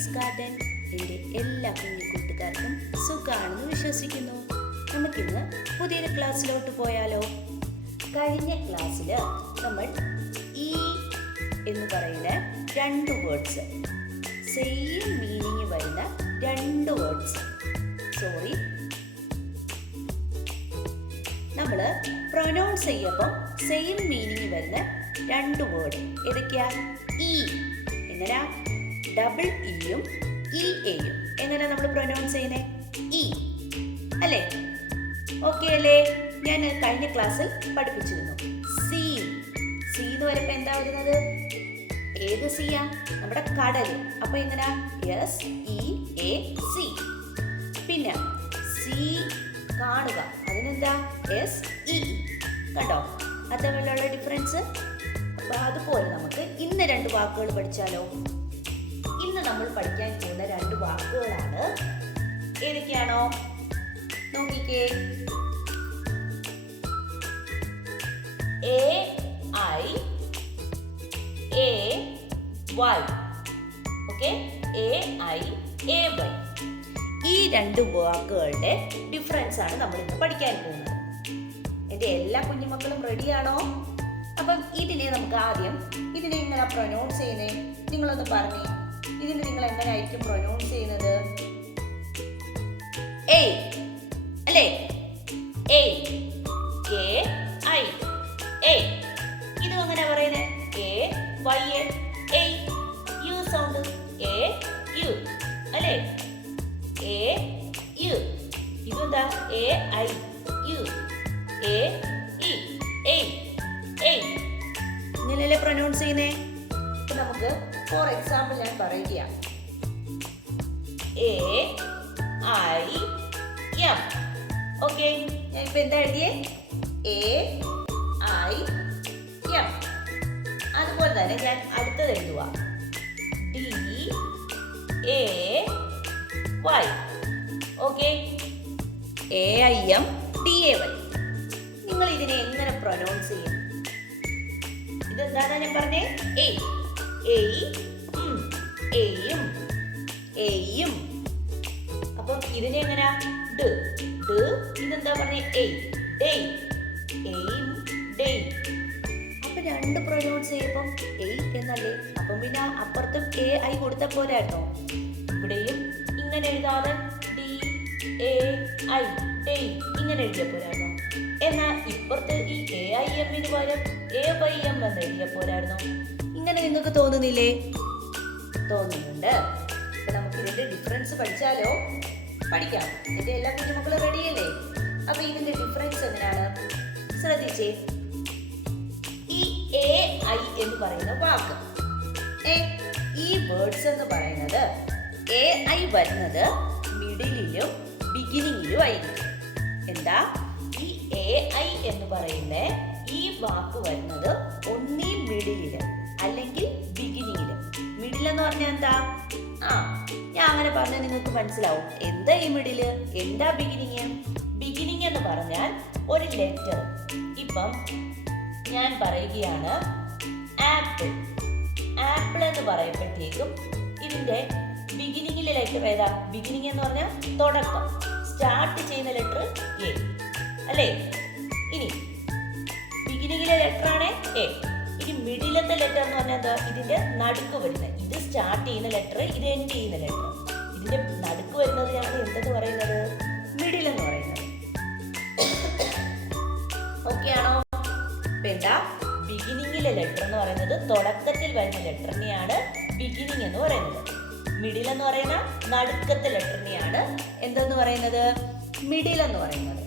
Kids garden. എൻ്റെ എല്ലാ കുഞ്ഞു കൂട്ടുകാർക്കും സുഖാണെന്ന് വിശ്വസിക്കുന്നു. നമുക്കിന്ന് പുതിയൊരു ക്ലാസ്സിലോട്ട് പോയാലോ? കഴിഞ്ഞ ക്ലാസ്സിൽ നമ്മൾ ഈ എന്ന് പറയുന്ന രണ്ട് വേർഡ്സ്, സെയിം മീനിങ് വരുന്ന രണ്ട് വേർഡ്സ്, നമ്മൾ പ്രൊനൗൺസ് ചെയ്യുമ്പം സെയിം മീനിങ് വരുന്ന രണ്ട് വേർഡ് ഏതൊക്കെയാ? ഇ എങ്ങനെ, ഡബിൾ ഇയും ഇ എയും എങ്ങനെ നമ്മൾ പ്രൊനൗൺസ് ചെയ്യുന്നത്? ഇ അല്ലേ? ഓക്കെ അല്ലേ? ഞാൻ കഴിഞ്ഞ ക്ലാസ്സിൽ പഠിപ്പിച്ചിരുന്നു. സി സി എന്ന് പറയുമ്പോൾ എന്താ വരുന്നത്? ഏത് സിയാ? നമ്മുടെ കടൽ. അപ്പൊ എങ്ങനെ? SEA. പിന്നെ സി കാണുക, അതിനെന്താ? SEE. കണ്ടോ അത് തമ്മിലുള്ള ഡിഫറൻസ്? അപ്പൊ അതുപോലെ നമുക്ക് ഇന്ന് രണ്ട് വാക്കുകൾ പഠിച്ചാലോ? ഇന്ന് നമ്മൾ പഠിക്കാൻ പോകുന്ന രണ്ട് വാക്കുകളാണ്. ഏതൊക്കെയാണോ? നോക്കിക്കേ. AIAY. Okay, AIAY. ഈ രണ്ട് വാക്കുകളുടെ ഡിഫറൻസ് ആണ് നമ്മൾ ഇന്ന് പഠിക്കാൻ പോകുന്നത്. എൻ്റെ എല്ലാ കുഞ്ഞുമക്കളും റെഡിയാണോ? അപ്പം ഇതിനെ നമുക്ക് ആദ്യം ഇതിനെ എങ്ങനെ പ്രൊനൗൺസ് ചെയ്യുന്നേ? നിങ്ങളൊന്ന് പറഞ്ഞേ. ഇതിന് നിങ്ങൾ എങ്ങനെയായിരിക്കും പ്രൊനൗൺസ് ചെയ്യുന്നത്? എ അല്ലേ? A KI. ഇതും എങ്ങനെ പറയുന്നത്? AY. U sound. AU അല്ലേ? AU. ഇതെന്താ? AIU. AE. ഇങ്ങനെയല്ലേ പ്രൊനൗൺസ് ചെയ്യുന്നേ? ഇപ്പൊ നമുക്ക് ഫോർ എക്സാമ്പിൾ ഞാൻ പറയുകയാണ്. AIM. ഓക്കെ, ഞാൻ ഇപ്പൊ എന്താ എഴുതിയേ? AIM. അതുപോലെ തന്നെ ഞാൻ അടുത്തത് എഴുതുക. DAY. Okay, AIM DAY. നിങ്ങൾ ഇതിനെ എങ്ങനെ പ്രൊനൗൺസ് ചെയ്യും? ഇതെന്താണ് ഞാൻ പറഞ്ഞേ? എയും. അപ്പം ഇതിനെ എങ്ങനെയാ? ഇതെന്താ പറഞ്ഞേ? ഡേ. അപ്പൊ രണ്ട് പ്രൊനൗൺസ് ചെയ്യുമ്പം എന്നല്ലേ? അപ്പം പിന്നെ അപ്പുറത്തും AI കൊടുത്ത പോരാട്ടോ. ഇവിടെയും ഇങ്ങനെ എഴുതാതെ DAI ഇങ്ങനെ എഴുതിയ പോരായിരുന്നോ? എന്നാ ഇപ്പുറത്ത് ഈ AIM പകരം AYM എന്ന് എഴുതിയ പോരായിരുന്നോ? ഇങ്ങനെ നിങ്ങൾക്ക് തോന്നുന്നില്ലേ? തോന്നുന്നുണ്ട്. അപ്പൊ നമുക്ക് ഇതിന്റെ ഡിഫറൻസ് പഠിച്ചാലോ? പഠിക്കാം. ഇതിന്റെ എല്ലാ കുഞ്ഞുമക്കളും റെഡിയല്ലേ? അപ്പൊ ഇതിന്റെ ഡിഫറൻസ് എങ്ങനെയാണ്? ശ്രദ്ധിച്ചേ. ഈ AI എന്ന് പറയുന്ന വാക്ക്, ഈ വേർഡ്സ് എന്ന് പറയുന്നത് AI വരുന്നത് മിഡിലിലും ബിഗിനിങ്ങിലും ആയിരിക്കും. എന്താ? ഈ AI എന്ന് പറയുന്ന ഈ വാക്ക് വരുന്നത് ഒന്നീ മിഡിലില് അല്ലെങ്കിൽ ബിഗിനിങ്ങില്. മിഡിൽ എന്ന് പറഞ്ഞാൽ എന്താ? ഞാൻ അങ്ങനെ പറഞ്ഞാൽ നിങ്ങൾക്ക് മനസ്സിലാവും. എന്താ ഈ മിഡില്? എന്താ ബിഗിനിങ്? ബിഗിനിങ് എന്ന് പറഞ്ഞാൽ ഒരു ലെറ്റർ. ഇപ്പം ഞാൻ പറയുകയാണ് ആപ്പിൾ എന്ന് പറയുമ്പോഴത്തേക്കും ഇതിന്റെ ബിഗിനിങ്ങിലെ ലെറ്റർ ഏതാ? ബിഗിനിങ് എന്ന് പറഞ്ഞാൽ തുടക്കം, സ്റ്റാർട്ട് ചെയ്യുന്ന ലെറ്റർ A അല്ലേ? ഇനി ബിഗിനിങ്ങിലെ ലെറ്റർ ആണ് A. ഇനി മിഡിലത്തെ ലെറ്റർ എന്ന് പറഞ്ഞാൽ എന്താ? ഇതിന്റെ നടുക്ക് വരുന്നത്. ഇത് സ്റ്റാർട്ട് ചെയ്യുന്ന ലെറ്റർ, ഇത് എൻഡ് ചെയ്യുന്ന ലെറ്റർ. ഇതിന്റെ നടുക്ക് വരുന്നത് ഞങ്ങൾ എന്തെന്ന് പറയുന്നത്? മിഡിൽ എന്ന് പറയുന്നത്. ഓക്കെ ആണോ? ഇപ്പൊ എന്താ? ബിഗിനിങ്ങിലെ ലെറ്റർ എന്ന് പറയുന്നത് തുടക്കത്തിൽ വരുന്ന ലെറ്ററിനെയാണ് ബിഗിനിങ് എന്ന് പറയുന്നത്. മിഡിൽ എന്ന് പറയുന്ന നടുക്കത്തെ ലെറ്ററിനെയാണ് എന്തെന്ന് പറയുന്നത്? മിഡിൽ എന്ന് പറയുന്നത്.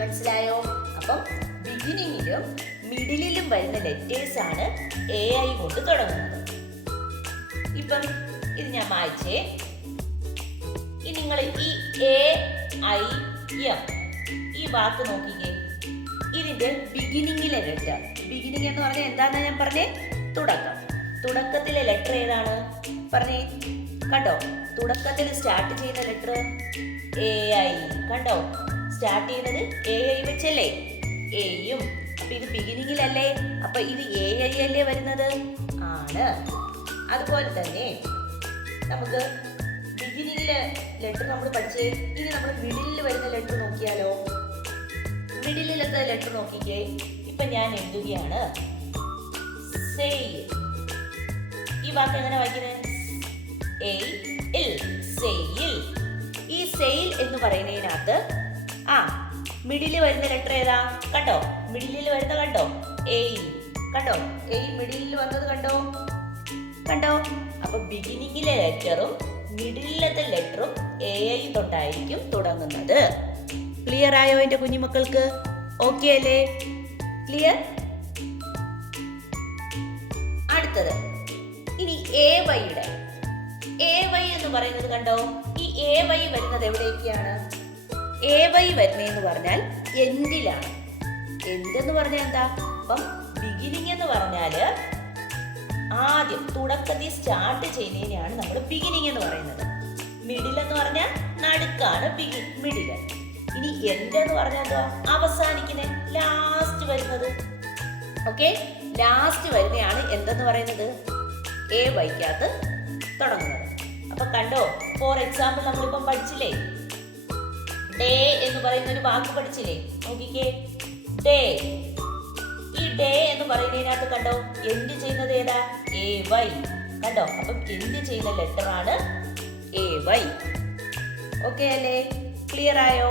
മനസ്സിലായോ? അപ്പം ബിഗിനിങ്ങിലും മിഡിലിലും വരുന്ന ലെറ്റേഴ്സ് ആണ് AI കൊണ്ട് തുടങ്ങുന്നത്. ഇപ്പം ഇത് ഞാൻ വായിച്ചേ. നിങ്ങൾ ഈ AIM ഈ വാക്ക് നോക്കിക്കേ. ഇതിന്റെ ബിഗിനിങ്ങിലെ ലെറ്റർ, ബിഗിനിങ് എന്ന് പറഞ്ഞാൽ എന്താണെന്ന് ഞാൻ പറഞ്ഞേ? തുടക്കം. തുടക്കത്തിലെ ലെറ്റർ ഏതാണ്? പറഞ്ഞേ. കണ്ടോ? തുടക്കത്തിൽ സ്റ്റാർട്ട് ചെയ്യുന്ന ലെറ്റർ AI. കണ്ടോ? സ്റ്റാർട്ട് ചെയ്യുന്നത് AI വെച്ചല്ലേ? എയും. അപ്പൊ ഇത് ബിഗിനിങ്ങിലല്ലേ? അപ്പൊ ഇത് AI അല്ലേ വരുന്നത്? ആണ്. അതുപോലെ തന്നെ നമുക്ക് ബിഗിനിങ്ങിലെ ലെറ്റർ നമ്മൾ പഠിച്ചേ. ഇനി നമ്മൾ മിഡിലിൽ വരുന്ന ലെറ്റർ നോക്കിയാലോ. മിഡിലിലത്തെ ലെറ്റർ നോക്കിക്കേ. ഇപ്പൊ ഞാൻ എഴുതുകയാണ് സെയിൽ. ഈ വാക്ക് എങ്ങനെ വായിക്കുന്നത്? സെയിൽ. ഈ സെയിൽ എന്ന് പറയുന്നതിനകത്ത് മിഡിലിൽ വരുന്ന ലെറ്റർ ഏതാ? കണ്ടോ? മിഡിലിൽ വരുന്ന കണ്ടോ? എയിൽ. കണ്ടോ? എയിൽ മിഡിലിൽ വന്നത് കണ്ടോ? അപ്പൊ ബിഗിനിങ്ങിലെ ലെറ്ററും മിഡിലിലത്തെ ലെറ്ററും AI തൊട്ടായിരിക്കും തുടങ്ങുന്നത്. ക്ലിയർ ആയോ എന്റെ കുഞ്ഞുമക്കൾക്ക്? ഓക്കെ അല്ലേ? ക്ലിയർ? അടുത്തത് ഇനി AY എന്ന് പറയുന്നത് കണ്ടോ? ഈ AY വരുന്നത് എവിടേക്കാണ്? AY വരുന്നതെന്ന് പറഞ്ഞാൽ എൻഡിലാണ്. എന്തെന്ന് പറഞ്ഞാൽ എന്താ? അപ്പം ബിഗിനിങ് എന്ന് പറഞ്ഞാല് ആദ്യം തുടക്കത്തിൽ സ്റ്റാർട്ട് ചെയ്യുന്നതിനെയാണ് നമ്മൾ ബിഗിനിങ് എന്ന് പറയുന്നത്. മിഡിൽ എന്ന് പറഞ്ഞാൽ നടുക്കാണ് മിഡിൽ. ഇനി എൻഡ് എന്ന് പറഞ്ഞാൽ എന്താ? അവസാനിക്കുന്നത്, ലാസ്റ്റ് വരുന്നത്. ഓക്കെ, ലാസ്റ്റ് വരുന്നതാണ് എന്തെന്ന് പറയുന്നത്? AYക്കകത്ത് തുടങ്ങുന്നത്. അപ്പൊ കണ്ടോ, ഫോർ എക്സാമ്പിൾ നമ്മളിപ്പം പഠിച്ചില്ലേ, ഡേ എന്ന് പറയുന്ന ഒരു വാക്ക് പഠിച്ചില്ലേ? നോക്കിക്കേ, ഡേ. ഈ ഡേ എന്ന് പറയുന്നതിനകത്ത് കണ്ടോ എൻഡ് ചെയ്യുന്നത് ഏതാ? AY. കണ്ടോ? അപ്പം എൻഡ് ചെയ്യുന്ന ലെറ്റർ ആണ് AY. ഓക്കെ അല്ലേ? ക്ലിയർ ആയോ?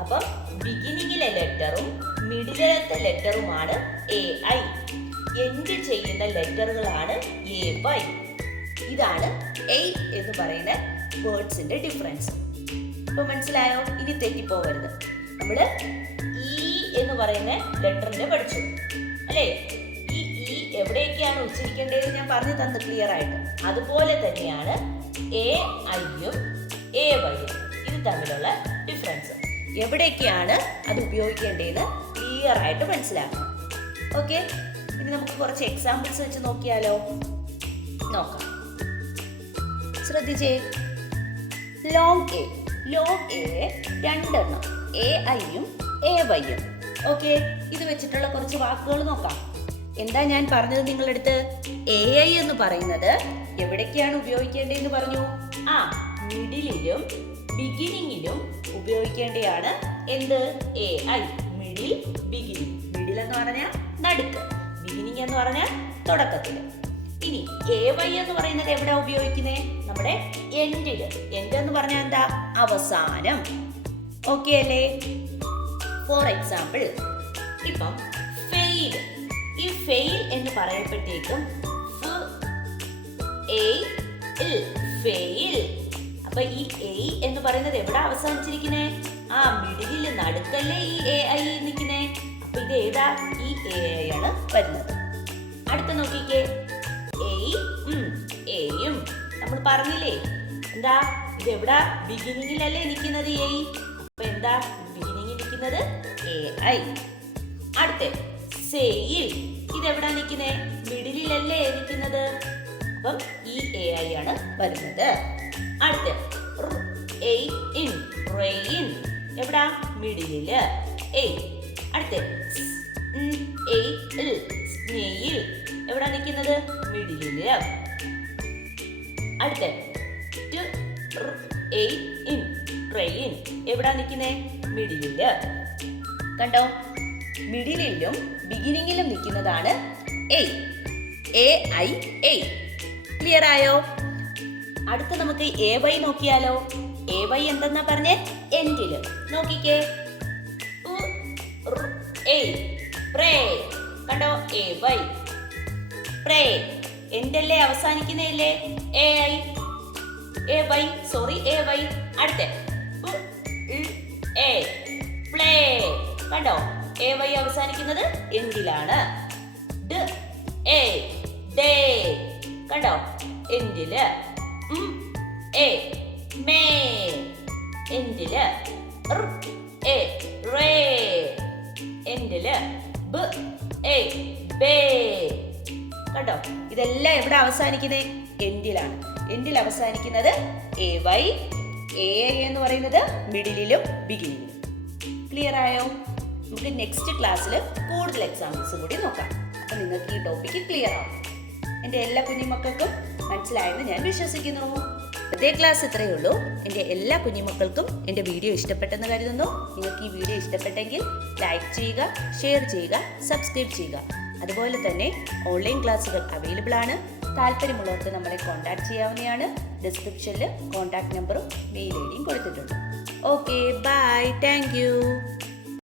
അപ്പം ബിഗിനിങ്ങിലെ ലെറ്ററും മിഡിലത്തെ ലെറ്ററുമാണ് AI. എൻഡ് ചെയ്യുന്ന ലെറ്ററുകളാണ് AY. ഇതാണ് A എന്ന് പറയുന്ന വേർഡ്സിന്റെ ഡിഫറൻസ്. ഇപ്പൊ മനസ്സിലായോ? ഇനി തെറ്റിപ്പോവരുത്. നമ്മള് E എന്ന് പറയുന്ന ലെറ്ററിനെ പഠിച്ചു അല്ലേ? ഈ E എവിടെയൊക്കെയാണ് ഉച്ചരിക്കേണ്ടത് ഞാൻ പറഞ്ഞു തന്നു ക്ലിയർ ആയിട്ട്. അതുപോലെ തന്നെയാണ് AIയും AYയും. ഇത് തമ്മിലുള്ള ഡിഫറൻസ് എവിടെയൊക്കെയാണ് അത് ഉപയോഗിക്കേണ്ടതെന്ന് ക്ലിയർ ആയിട്ട് മനസ്സിലാക്കണം. ഓക്കെ, ഇനി നമുക്ക് കുറച്ച് എക്സാമ്പിൾസ് വെച്ച് നോക്കിയാലോ? നോക്കാം, ശ്രദ്ധിച്ചേ. ലോങ് എ രണ്ടെണ്ണം, AIയും AYയും. ഓക്കെ, ഇത് വെച്ചിട്ടുള്ള കുറച്ച് വാക്കുകൾ നോക്കാം. എന്താ ഞാൻ പറഞ്ഞത് നിങ്ങളടുത്ത്? AI എന്ന് പറയുന്നത് എവിടേക്കാണ് ഉപയോഗിക്കേണ്ടതെന്ന് പറഞ്ഞു? മിഡിലിലും ബിഗിനിങ്ങിലും ഉപയോഗിക്കേണ്ടതാണ്. എന്ത്? AI. Middle, beginning. മിഡിൽ എന്ന് പറഞ്ഞാൽ നടുക്ക്, ബിഗിനിങ് എന്ന് പറഞ്ഞാൽ തുടക്കത്തിൽ. ഇനി AY എന്ന് പറയുന്നത് എവിടെ ഉപയോഗിക്കുന്നേ? നമ്മുടെ എൻഡില്. എൻഡ് എന്ന് പറഞ്ഞാൽ എന്താ? അവസാനം. ഓക്കെ അല്ലേ? ഫോർ എക്സാമ്പിൾ, ഇപ്പം ഫെയിൽ. ഈ ഫെയിൽ എന്ന് പറയപ്പോഴത്തേക്കും ഫെയിൽ. അപ്പൊ ഈ A എന്ന് പറയുന്നത് എവിടെ അവസാനിച്ചിരിക്കുന്നേ? മിഡിലിൽ നടുക്കല്ലേ ഈ AI നിൽക്കുന്നേ. അപ്പൊ ഇത് ഏതാ? ഈ AI ആണ് വരുന്നത്. അടുത്ത നോക്കിക്കേ, എയും നമ്മൾ പറഞ്ഞില്ലേ എന്താ? ഇത് എവിടാ? ബിഗിനിങ്ങിലല്ലേ നിൽക്കുന്നത് A. അപ്പൊ എന്താ ബിഗിനിങ്ങിൽ നിൽക്കുന്നത്? AI. അടുത്ത സെയിൽ. ഇത് എവിടാ നിൽക്കുന്നേ? മിഡിലല്ലേ നിൽക്കുന്നത്. അപ്പം ഈ AI ആണ് വരുന്നത്. അടുത്ത റെയിൻ. എവിടാ? മിഡിലില് A. അടുത്ത സ്നെയിൽ. എവിടാ നിൽക്കുന്നത്? മിഡിലില്. അടുത്ത ട്രെയിൻ. എവിടാ നിൽക്കുന്നേ? മിഡിലില്. കണ്ടോ? മിഡിലിലും ബിഗിനിങ്ങിലും നിൽക്കുന്നതാണ് AI. ക്ലിയർ ആയോ? അടുത്ത നമുക്ക് AY നോക്കിയാലോ? AY എന്തെന്നാ പറഞ്ഞേ? എൻഡില്. നോക്കിക്കേ, പ്രേ. കണ്ടോ? AY. പ്രേ എൻഡല്ലേ അവസാനിക്കുന്നല്ലേ? AY. അടുത്ത പ്ലേ. കണ്ടോ? AY അവസാനിക്കുന്നത് എൻഡിലാണ്. ഡേ. കണ്ടോ? എൻഡില്. മേ എൻഡില്. റേ എൻഡില്. ബേ. കണ്ടോ? ഇതെല്ലാം എവിടെ അവസാനിക്കുന്നത്? എൻഡിലാണ്. എൻഡിൽ അവസാനിക്കുന്നത് AY. AI എന്ന് പറയുന്നത് മിഡിലിലും ബിഗിനിങ്ങിലും. ക്ലിയർ ആയോ? നമുക്ക് നെക്സ്റ്റ് ക്ലാസ്സിൽ കൂടുതൽ എക്സാമ്പിൾസ് കൂടി നോക്കാം. അപ്പൊ നിങ്ങൾക്ക് ഈ ടോപ്പിക്ക് ക്ലിയർ ആവും. എൻ്റെ എല്ലാ കുഞ്ഞുമക്കൾക്കും മനസ്സിലായെന്ന് ഞാൻ വിശ്വസിക്കുന്നു. ഇന്നത്തെ ക്ലാസ് ഇത്രയേ ഉള്ളൂ. എൻ്റെ എല്ലാ കുഞ്ഞുമക്കൾക്കും എൻ്റെ വീഡിയോ ഇഷ്ടപ്പെട്ടെന്ന് കരുതുന്നു. നിങ്ങൾക്ക് ഈ വീഡിയോ ഇഷ്ടപ്പെട്ടെങ്കിൽ ലൈക്ക് ചെയ്യുക, ഷെയർ ചെയ്യുക, സബ്സ്ക്രൈബ് ചെയ്യുക. അതുപോലെ തന്നെ ഓൺലൈൻ ക്ലാസ്സുകൾ അവൈലബിൾ ആണ്. താല്പര്യമുള്ളവർക്ക് നമ്മളെ കോൺടാക്ട് ചെയ്യാവുന്നതാണ്. ഡിസ്ക്രിപ്ഷനിൽ കോൺടാക്ട് നമ്പറും മെയിൽ ഐ ഡിയും കൊടുത്തിട്ടുണ്ട്. Okay, bye, thank U.